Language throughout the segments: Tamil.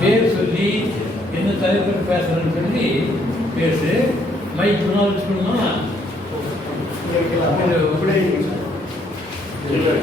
பேர் சொல்லி என்ன தலைப்பில் பேசணும்னு சொல்லி பேசு. மைக் ஒன்றா வச்சுக்கணுமா? இல்லை.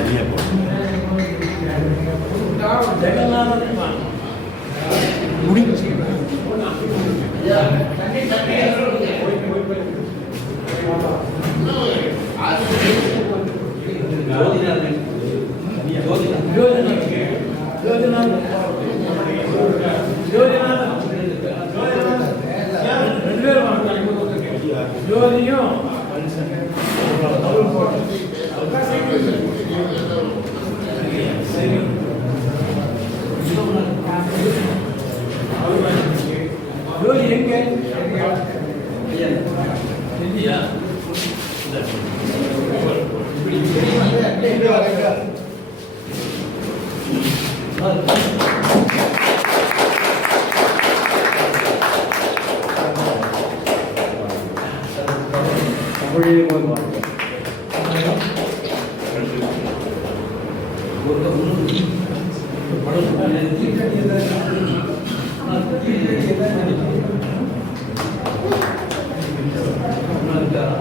ali agora. Pega lá.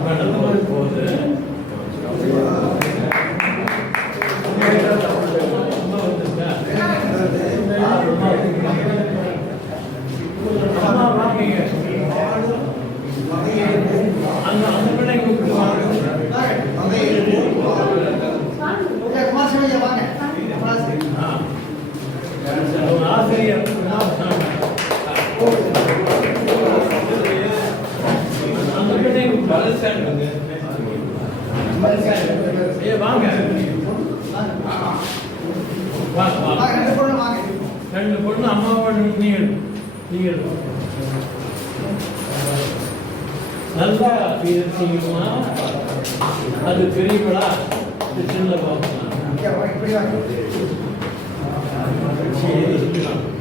நடந்து போது ஆசிரியர் அந்த வாங்க ரெண்டு பொண்ணு அம்மாவோட நீங்கள் நீங்கள் நல்லா அது பெரியவளா சின்ன பாப்பா Thank you.